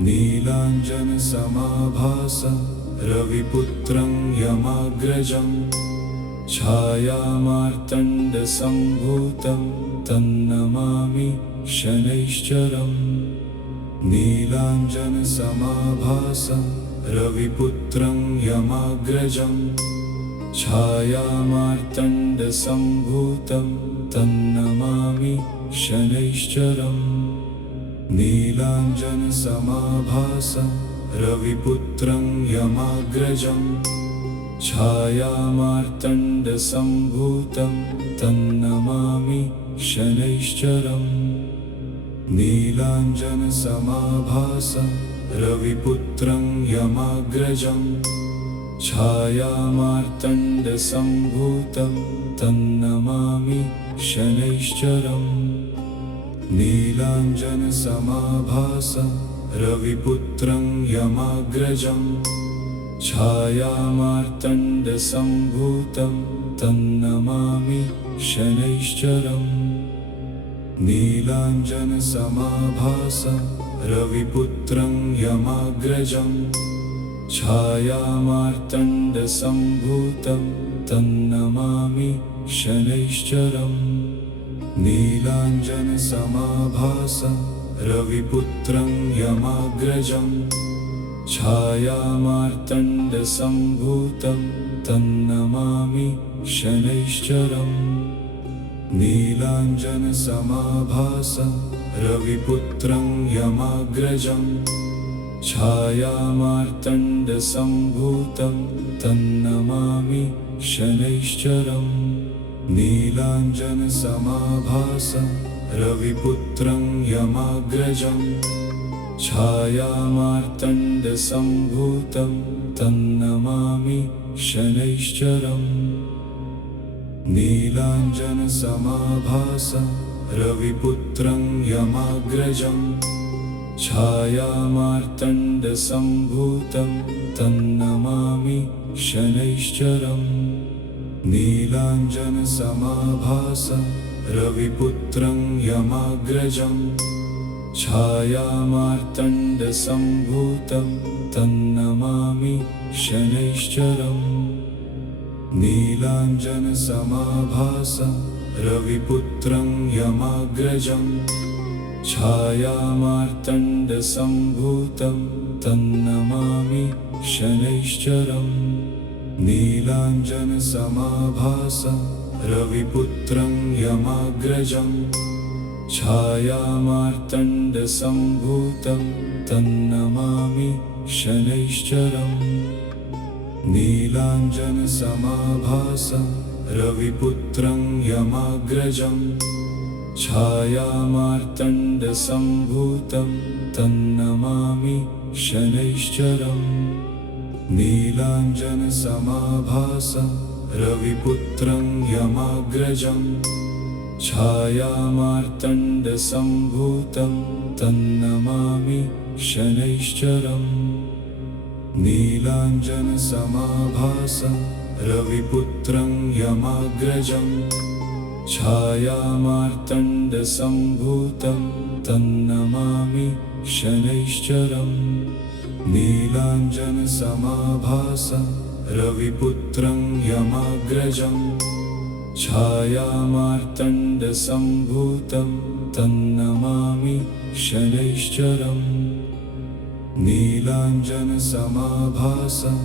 नीलाञ्जनसमाभासं रविपुत्रं यमाग्रजं छायामार्तण्डसम्भूतं तन्नमामि शनैश्चरम्। नीलाञ्जनसमाभासं रविपुत्रं यमाग्रजं छायामार्तण्डसम्भूतं तन्नमामि शनैश्चरम्। नीलाञ्जनसमाभासं रविपुत्रं यमाग्रजं छायामार्तण्डसम्भूतं तन्नमामि शनैश्चरम्। नीलाञ्जनसमाभासं रविपुत्रं यमाग्रजं छायामार्तण्डसम्भूतं तन्नमामि शनैश्चरम्। नीलाञ्जनसमाभासं रविपुत्रं यमाग्रजं छायामार्तण्डसम्भूतं तन्नमामि शनैश्चरम्। नीलाञ्जनसमाभासं रविपुत्रं यमाग्रजं छायामार्तण्डसम्भूतं तन्नमामि शनैश्चरम्। नीलाञ्जनसमाभासं रविपुत्रं यमाग्रजं छायामार्तण्डसम्भूतं तन्नमामि शनैश्चरम्। नीलाञ्जनसमाभासं रविपुत्रं यमाग्रजं छायामार्तण्डसम्भूतं तन्नमामि शनैश्चरम्। नीलाञ्जनसमाभासं रविपुत्रं यमाग्रजं छायामार्तण्डसम्भूतं तन्नमामि शनैश्चरम्। नीलाञ्जनसमाभासं रविपुत्रं यमाग्रजं छायामार्तण्डसम्भूतं तन्नमामि शनैश्चरम्। नीलाञ्जनसमाभासं रविपुत्रं यमाग्रजं छायामार्तण्डसम्भूतं तन्नमामि शनैश्चरम्। नीलाञ्जनसमाभासं रविपुत्रं यमाग्रजं छायामार्तण्डसम्भूतं तन्नमामि शनैश्चरम्। नीलाञ्जनसमाभासं रविपुत्रं यमाग्रजं छायामार्तण्डसम्भूतं तन्नमामि शनैश्चरम्। नीलाञ्जनसमाभासं रविपुत्रं यमाग्रजं छायामार्तण्डसम्भूतं तन्नमामि शनैश्चरम्। नीलाञ्जनसमाभासं रविपुत्रं यमाग्रजं छायामार्तण्डसम्भूतं तन्नमामि शनैश्चरम्। नीलाञ्जनसमाभासं रविपुत्रं यमाग्रजं छायामार्तण्डसम्भूतं तन्नमामि शनैश्चरम्। नीलाञ्जनसमाभासं रविपुत्रं यमाग्रजं छायामार्तण्डसम्भूतं तन्नमामि शनैश्चरम्। नीलाञ्जनसमाभासं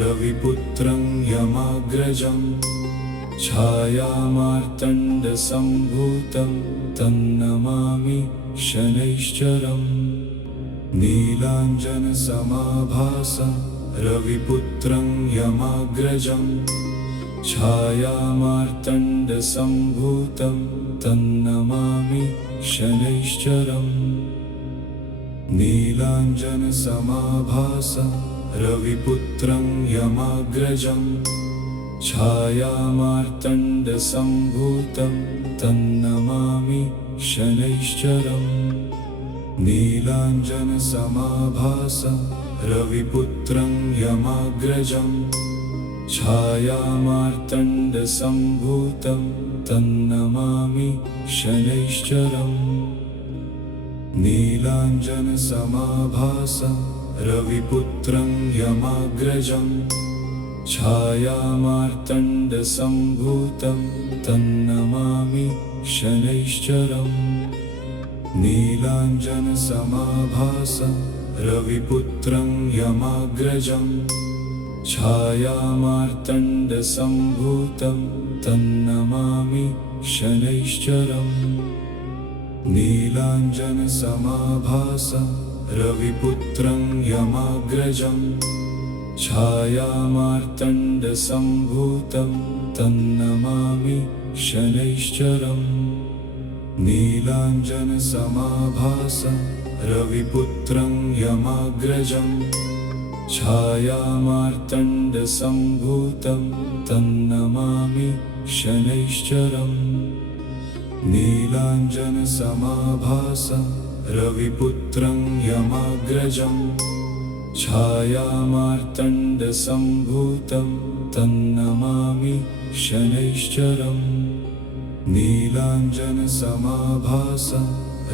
रविपुत्रं यमाग्रजं छायामार्तण्डसम्भूतं तन्नमामि शनैश्चरम्। नीलाञ्जनसमाभासं रविपुत्रं यमाग्रजं छायामार्तण्डसम्भूतं तन्नमामि शनैश्चरम्। नीलाञ्जनसमाभासं रविपुत्रं यमाग्रजं छायामार्तण्डसम्भूतं तन्नमामि शनैश्चरम्। नीलाञ्जनसमाभासं रविपुत्रं यमाग्रजं छायामार्तण्डसम्भूतं तन्नमामि शनैश्चरम्। नीलाञ्जनसमाभासं रविपुत्रं यमाग्रजं छायामार्तण्डसम्भूतं तन्नमामि शनैश्चरम् नीलाञ्जनसमाभासं रविपुत्रं यमाग्रजं छायामार्तण्डसम्भूतं तन्नमामि शनैश्चरम् नीलाञ्जनसमाभासं रविपुत्रं यमाग्रजं छायामार्तण्डसम्भूतं तन्नमामि शनैश्चरम् नीलाञ्जनसमाभासं रविपुत्रं यमाग्रजं छायामार्तण्डसम्भूतं तन्नमामि शनैश्चरम् नीलाञ्जनसमाभासं रविपुत्रं यमाग्रजं छायामार्तण्डसम्भूतं तन्नमामि शनैश्चरम् नीलाञ्जनसमाभासं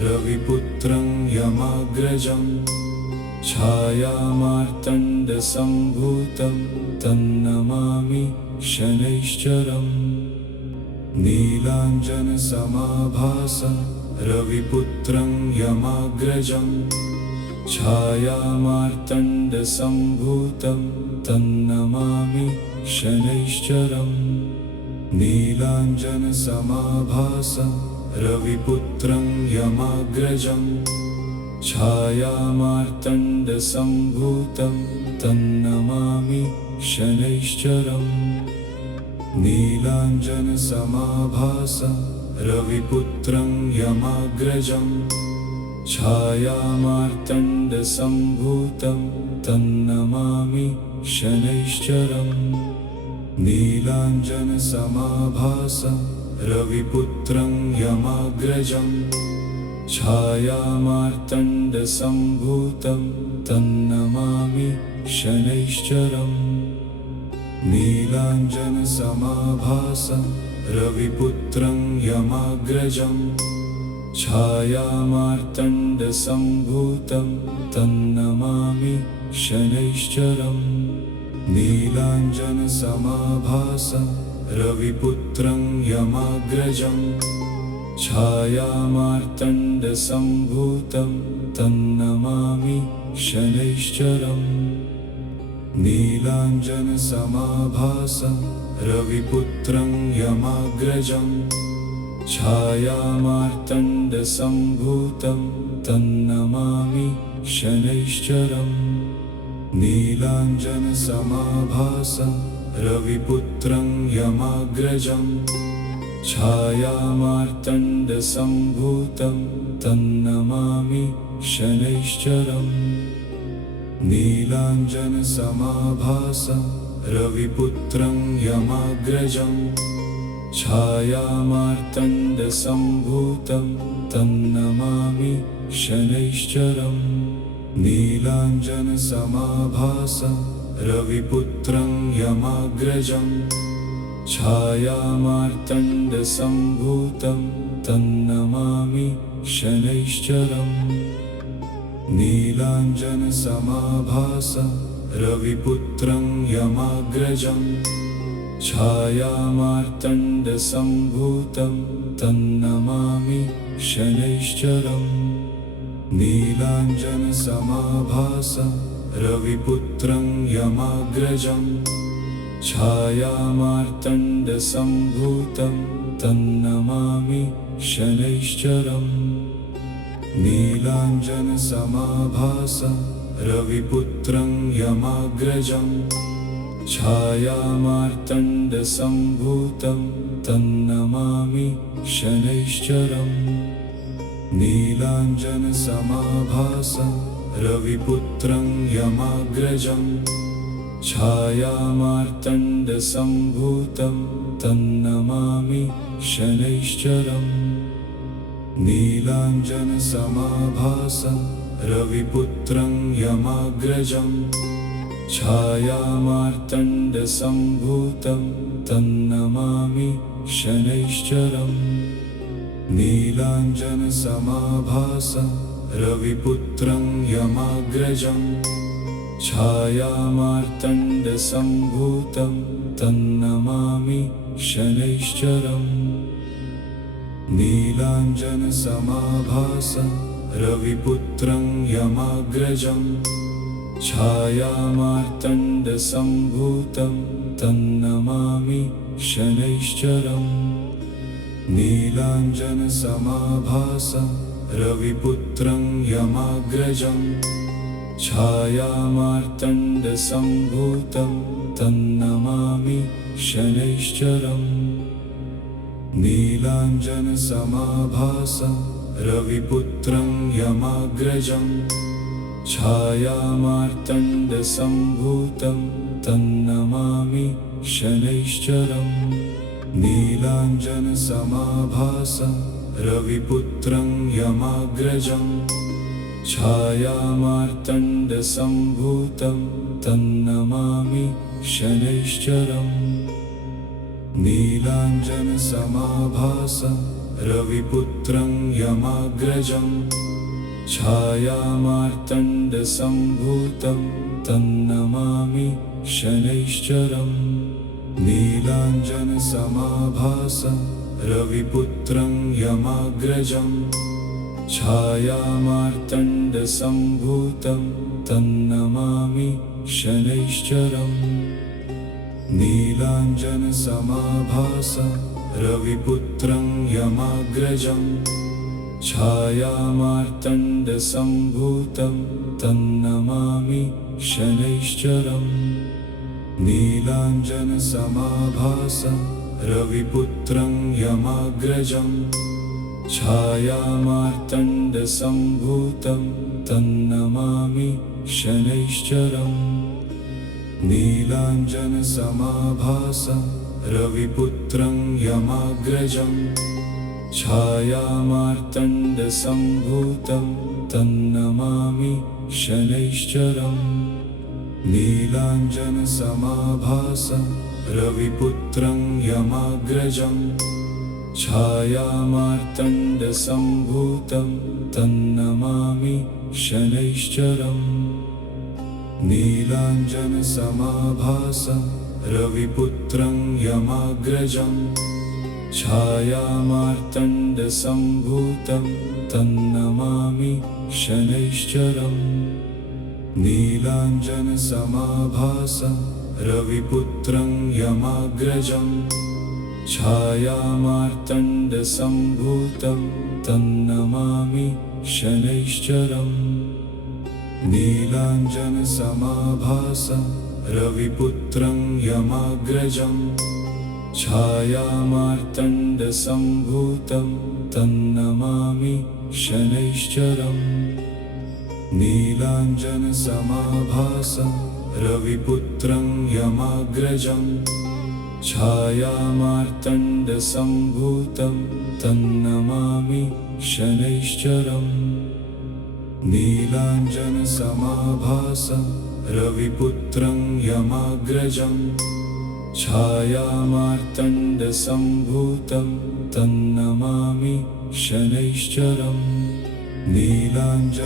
रविपुत्रं यमाग्रजं छायामार्तण्डसम्भूतं तन्नमामि शनैश्चरम् नीलाञ्जनसमाभासं रविपुत्रं यमाग्रजं छायामार्तण्डसम्भूतं तन्नमामि शनैश्चरम् नीलाञ्जनसमाभासं रविपुत्रं यमाग्रजं छायामार्तण्डसम्भूतं तन्नमामि शनैश्चरम् नीलाञ्जनसमाभासं रविपुत्रं यमाग्रजं छायामार्तण्डसम्भूतं तन्नमामि शनैश्चरम् नीलाञ्जनसमाभासं रविपुत्रं यमाग्रजं छायामार्तण्डसम्भूतं तन्नमामि शनैश्चरम् नीलाञ्जनसमाभासं रविपुत्रं यमाग्रजं छायामार्तण्डसम्भूतं तन्नमामि शनैश्चरम् नीलाञ्जनसमाभासं रविपुत्रं यमाग्रजं छायामार्तण्डसम्भूतं तन्नमामि शनैश्चरम् नीलाञ्जनसमाभासं रविपुत्रं यमाग्रजं छायामार्तण्डसम्भूतं तन्नमामि शनैश्चरम् नीलाञ्जनसमाभासं रविपुत्रं यमाग्रजं छायामार्तण्डसम्भूतं तन्नमामि शनैश्चरम् नीलाञ्जनसमाभासं रविपुत्रं यमाग्रजं छायामार्तण्डसम्भूतं तन्नमामि शनैश्चरम् नीलाञ्जनसमाभासं रविपुत्रं यमाग्रजं छायामार्तण्डसम्भूतं तन्नमामि शनैश्चरम् नीलाञ्जनसमाभासं रविपुत्रं यमाग्रजं छायामार्तण्डसम्भूतं तन्नमामि शनैश्चरम् नीलाञ्जनसमाभासं रविपुत्रं यमाग्रजं छायामार्तण्डसम्भूतं तन्नमामि शनैश्चरम् नीलाञ्जनसमाभासं रविपुत्रं यमाग्रजं छायामार्तण्डसम्भूतं तन्नमामि शनैश्चरम् नीलाञ्जनसमाभासं रविपुत्रं यमाग्रजं छायामार्तण्डसम्भूतं तन्नमामि शनैश्चरम् नीलाञ्जनसमाभासं रविपुत्रं यमाग्रजं छायामार्तण्डसम्भूतं तन्नमामि शनैश्चरम् नीलाञ्जनसमाभासं रविपुत्रं यमाग्रजं छायामार्तण्डसम्भूतं तन्नमामि शनैश्चरम् नीलाञ्जनसमाभासं रविपुत्रं यमाग्रजं छायामार्तण्डसम्भूतं तन्नमामि शनैश्चरम् नीलाञ्जनसमाभासं रविपुत्रं यमाग्रजं छायामार्तण्डसम्भूतं तन्नमामि शनैश्चरम् नीलाञ्जनसमाभासं रविपुत्रं यमाग्रजं छायामार्तण्डसम्भूतं तन्नमामि शनैश्चरम् नीलाञ्जनसमाभासं रविपुत्रं यमाग्रजं छायामार्तण्डसम्भूतं तन्नमामि शनैश्चरम् नीलाञ्जनसमाभासं रविपुत्रं यमाग्रजं छायामार्तण्डसम्भूतं तन्नमामि शनैश्चरम् नीलाञ्जनसमाभासं रविपुत्रं यमाग्रजं छायामार्तण्डसम्भूतं तन्नमामि शनैश्चरम् नीलाञ्जनसमाभासं रविपुत्रं यमाग्रजं छायामार्तण्डसम्भूतं तन्नमामि शनैश्चरम् नीलाञ्जनसमाभासं रविपुत्रं यमाग्रजं छायामार्तण्डसम्भूतं तन्नमामि शनैश्चरम् नीलाञ्जनसमाभासं रविपुत्रं यमाग्रजं छायामार्तण्डसम्भूतं तन्नमामि शनैश्चरम् नीलाञ्जनसमाभासं रविपुत्रं यमाग्रजं छायामार्तण्डसम्भूतं तन्नमामि शनैश्चरम् नीलाञ्जनसमाभासं रविपुत्रं यमाग्रजं छायामार्तण्डसम्भूतं तन्नमामि शनैश्चरम् नीलाञ्जनसमाभासं रविपुत्रं यमाग्रजं छायामार्तण्डसम्भूतं तन्नमामि शनैश्चरम् नीलाञ्जनसमाभासं रविपुत्रं यमाग्रजं छायामार्तण्डसम्भूतं तन्नमामि शनैश्चरम् नीलाञ्जनसमाभासं रविपुत्रं यमाग्रजं छायामार्तण्डसम्भूतं तन्नमामि शनैश्चरम् नीलाञ्जनसमाभासं रविपुत्रं यमाग्रजं छायामार्तण्डसम्भूतं तन्नमामि शनैश्चरम् नीलाञ्जनसमाभासं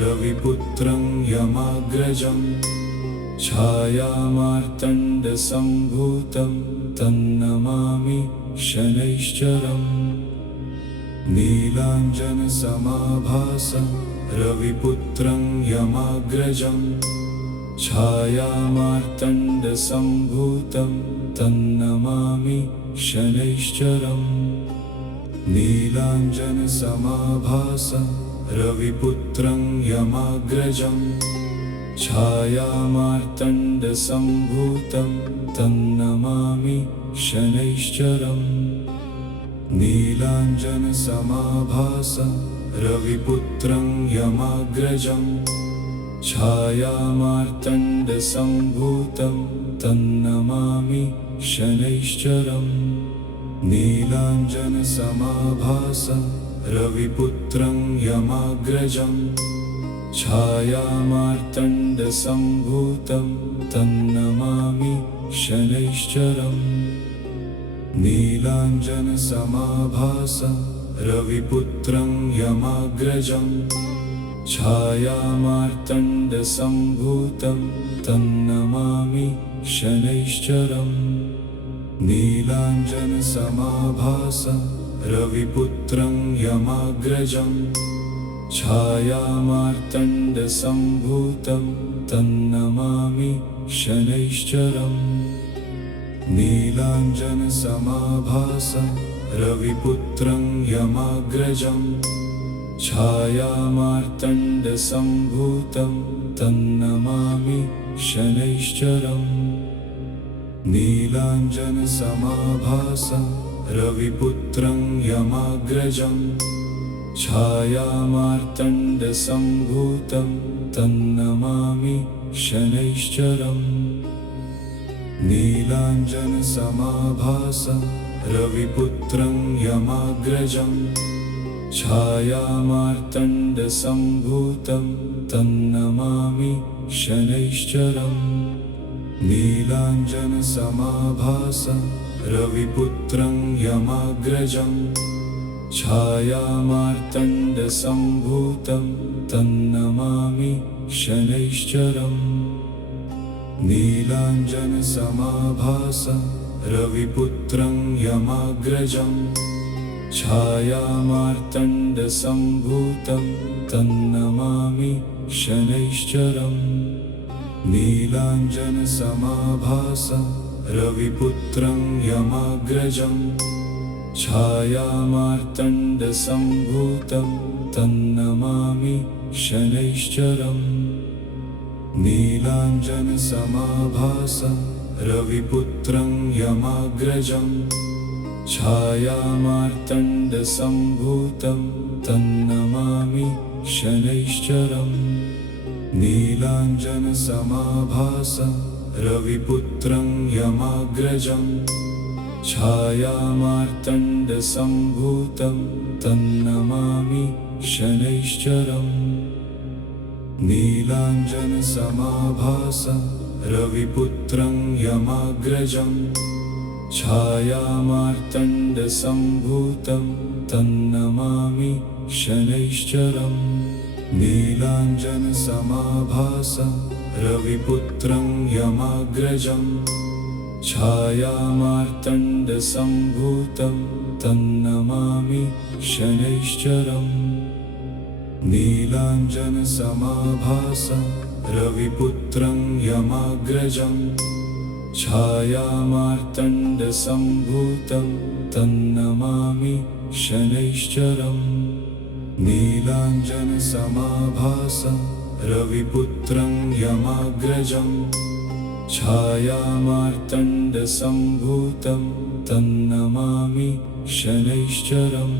रविपुत्रं यमाग्रजं छायामार्तण्डसम्भूतं तन्नमामि शनैश्चरम् नीलाञ्जनसमाभासं रविपुत्रं यमाग्रजं छायामार्तण्डसम्भूतं तन्नमामि शनैश्चरम् नीलाञ्जनसमाभासं रविपुत्रं यमाग्रजं छायामार्तण्डसम्भूतं तन्नमामि शनैश्चरम् नीलाञ्जनसमाभासं रविपुत्रं यमाग्रजं छायामार्तण्डसम्भूतं तन्नमामि शनैश्चरम् नीलाञ्जनसमाभासं रविपुत्रं यमाग्रजं छायामार्तण्डसम्भूतं तन्नमामि शनैश्चरम् नीलाञ्जनसमाभासं रविपुत्रं यमाग्रजम् छायामार्तण्डसम्भूतं तन्नमामि शनैश्चरम् नीलाञ्जनसमाभासं रविपुत्रं यमाग्रजम् छायामार्तण्डसम्भूतं तन्नमामि शनैश्चरम् नीलाञ्जनसमाभासं रविपुत्रं यमाग्रजम् छायामार्तण्डसम्भूतं तन्नमामि शनैश्चरम् नीलाञ्जनसमाभासं रविपुत्रं यमाग्रजम् छायामार्तण्डसम्भूतं तन्नमामि शनैश्चरम् नीलाञ्जनसमाभासं रविपुत्रं यमाग्रजम् छायामार्तण्डसम्भूतं तन्नमामि शनैश्चरम् नीलाञ्जनसमाभासं रविपुत्रं यमाग्रजम् छायामार्तण्डसम्भूतं तन्नमामि शनैश्चरम् नीलाञ्जनसमाभासं रविपुत्रं यमाग्रजम् छायामार्तण्डसम्भूतं तन्नमामि शनैश्चरम् नीलाञ्जनसमाभासं रविपुत्रं यमाग्रजम् छायामार्तण्डसम्भूतं तन्नमामि शनैश्चरम् नीलाञ्जनसमाभासं रविपुत्रं यमाग्रजम् छायामार्तण्डसम्भूतं तन्नमामि शनैश्चरम् नीलाञ्जनसमाभासं रविपुत्रं यमाग्रजम् छायामार्तण्डसम्भूतं तन्नमामि शनैश्चरम् नीलाञ्जनसमाभासं रविपुत्रं यमाग्रजम् छायामार्तण्डसम्भूतं तन्नमामि शनैश्चरम् नीलाञ्जनसमाभासं रविपुत्रं यमाग्रजम् छायामार्तण्डसम्भूतं तन्नमामि शनैश्चरम् नीलाञ्जनसमाभासं रविपुत्रं यमाग्रजम् छायामार्तण्डसम्भूतं तन्नमामि शनैश्चरम् नीलाञ्जनसमाभासं रविपुत्रं यमाग्रजम् छायामार्तण्डसम्भूतं तन्नमामि शनैश्चरम्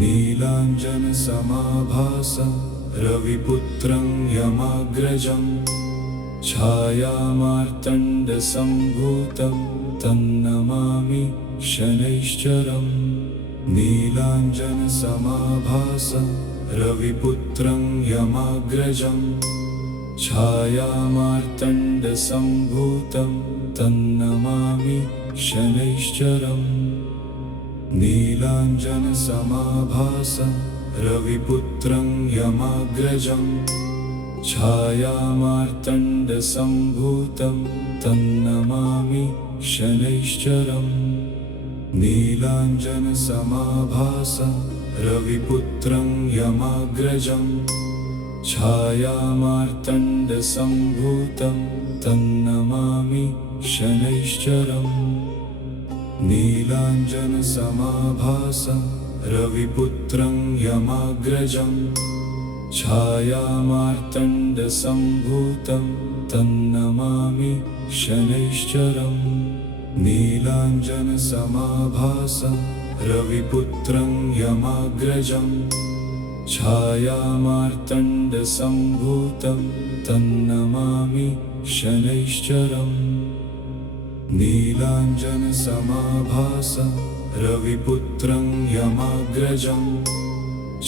नीलाञ्जनसमाभासं रविपुत्रं यमाग्रजम् छायामार्तण्डसम्भूतं तन्नमामि शनैश्चरम् नीलाञ्जनसमाभासं रविपुत्रं यमाग्रजम् छायामार्तण्डसम्भूतं तन्नमामि शनैश्चरम् नीलाञ्जनसमाभासं रविपुत्रं यमाग्रजम् छायामार्तण्डसम्भूतं तन्नमामि शनैश्चरम् नीलाञ्जनसमाभासं रविपुत्रं यमाग्रजम् छायामार्तण्डसम्भूतं तन्नमामि शनैश्चरम् नीलाञ्जनसमाभासं रविपुत्रं यमाग्रजम् छायामार्तण्डसम्भूतं तन्नमामि शनैश्चरम् नीलाञ्जनसमाभासं रविपुत्रं यमाग्रजम् छायामार्तण्डसम्भूतं तन्नमामि शनैश्चरम् नीलाञ्जनसमाभासं रविपुत्रं यमाग्रजम्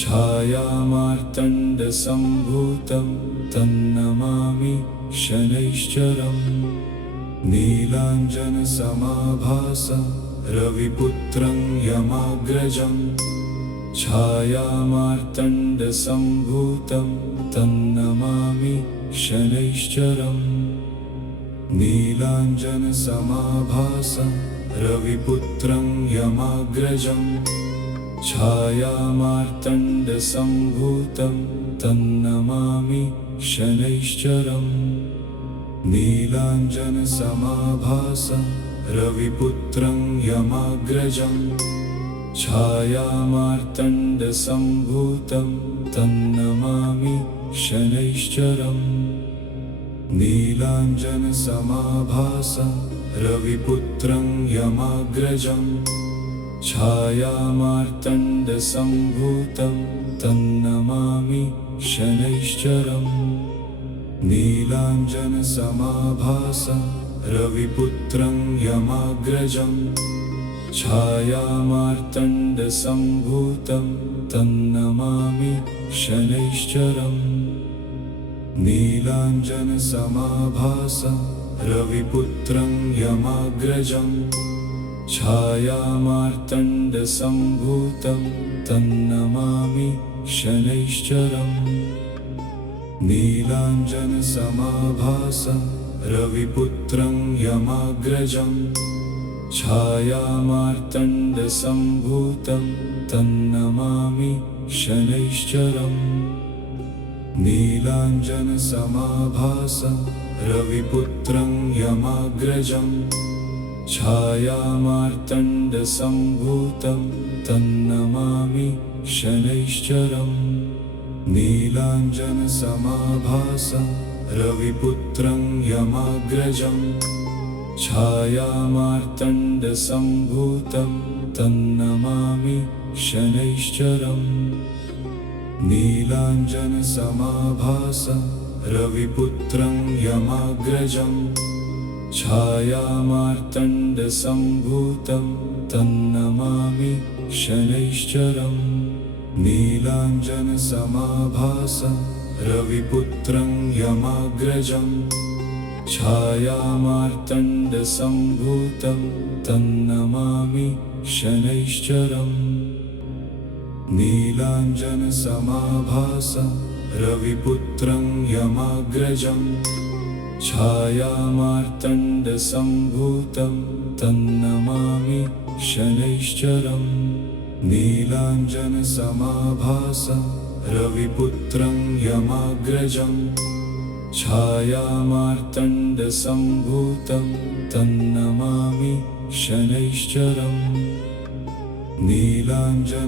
छायामार्तण्डसम्भूतं तन्नमामि शनैश्चरम् नीलाञ्जनसमाभासं रविपुत्रं यमाग्रजम् छायामार्तण्डसम्भूतं तन्नमामि शनैश्चरम् नीलाञ्जनसमाभासं रविपुत्रं यमाग्रजम् छायामार्तण्डसम्भूतं तन्नमामि शनैश्चरम् नीलाञ्जनसमाभासं रविपुत्रं यमाग्रजम् छायामार्तण्डसम्भूतं तन्नमामि शनैश्चरम् नीलाञ्जनसमाभासं रविपुत्रं यमाग्रजम् छायामार्तण्डसम्भूतं तन्नमामि शनैश्चरम् नीलाञ्जनसमाभासं रविपुत्रं यमाग्रजम् छायामार्तण्डसम्भूतं तन्नमामि शनैश्चरम् नीलाञ्जनसमाभासं रविपुत्रं यमाग्रजम् छायामार्तण्डसम्भूतं तन्नमामि शनैश्चरम् नीलाञ्जनसमाभासं रविपुत्रं यमाग्रजम् छायामार्तण्डसम्भूतं तन्नमामि शनैश्चरम् नीलाञ्जनसमाभासं रविपुत्रं यमाग्रजम् छायामार्तण्डसम्भूतं तन्नमामि शनैश्चरम् नीलाञ्जनसमाभासं रविपुत्रं यमाग्रजम् छायामार्तण्डसम्भूतं तन्नमामि शनैश्चरम् नीलाञ्जनसमाभासं रविपुत्रं यमाग्रजम् छायामार्तण्डसम्भूतं तन्नमामि शनैश्चरम् नीलाञ्जनसमाभासं रविपुत्रं यमाग्रजम् छायामार्तण्डसम्भूतं तन्नमामि शनैश्चरम् नीलाञ्जनसमाभासं रविपुत्रं यमाग्रजम् छायामार्तण्डसम्भूतं तन्नमामि शनैश्चरम् नीलाञ्जनसमाभासं रविपुत्रं यमाग्रजम् छायामार्तण्डसम्भूतं तन्नमामि शनैश्चरम् नीलाञ्जनसमाभासं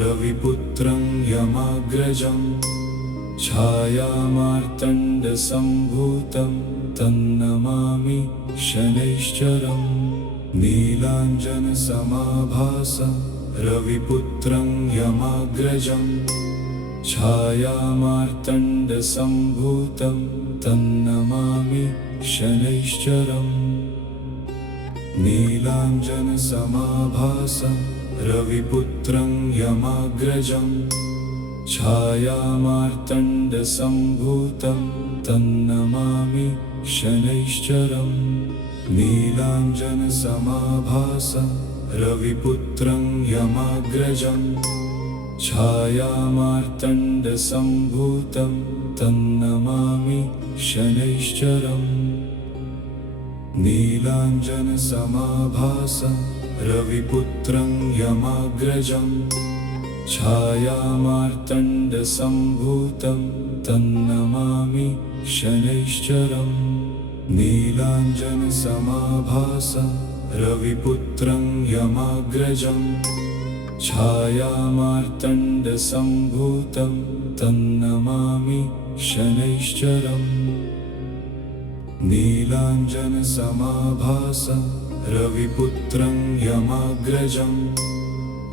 रविपुत्रं यमाग्रजम् छायामार्तण्डसम्भूतं तन्नमामि शनैश्चरम् नीलाञ्जनसमाभासं रविपुत्रं यमाग्रजम् छायामार्तण्डसम्भूतं तन्नमामि शनैश्चरम् नीलाञ्जनसमाभासं रविपुत्रं यमाग्रजम् छायामार्तण्डसम्भूतं तन्नमामि शनैश्चरम् नीलाञ्जनसमाभासं रविपुत्रं यमाग्रजम् छायामार्तण्डसम्भूतं तन्नमामि शनैश्चरम् नीलाञ्जनसमाभासं रविपुत्रं यमाग्रजम् छायामार्तण्डसम्भूतं तन्नमामि शनैश्चरम् नीलाञ्जनसमाभासं रविपुत्रं यमाग्रजम् छायामार्तण्डसम्भूतं तन्नमामि शनैश्चरम् नीलाञ्जनसमाभासं रविपुत्रं यमाग्रजम्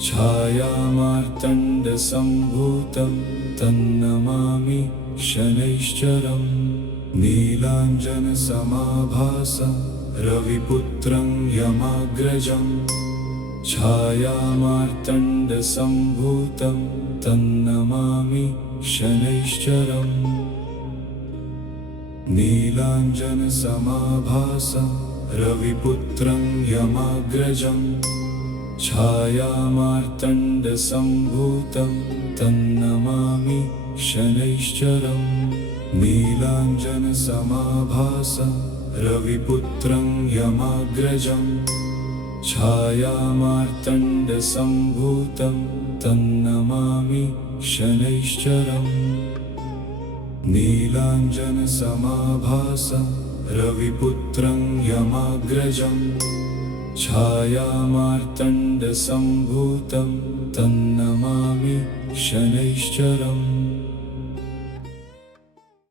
छायामार्तण्डसम्भूतं तन्नमामि शनैश्चरम् नीलाञ्जनसमाभासं रविपुत्रं यमाग्रजम् छायामार्तण्डसम्भूतं तन्नमामि शनैश्चरम् नीलाञ्जनसमाभासं रविपुत्रं यमाग्रजम् छायामार्तण्डसम्भूतं तन्नमामि शनैश्चरम् नीलाञ्जनसमाभासं रविपुत्रं यमाग्रजम् छायामार्तण्डसम्भूतं तन्नमामि शनैश्चरम् नीलाञ्जनसमाभासं रविपुत्रं यमाग्रजम् छायामार्तण्डसम्भूतं तन्नमामि शनैश्चरम्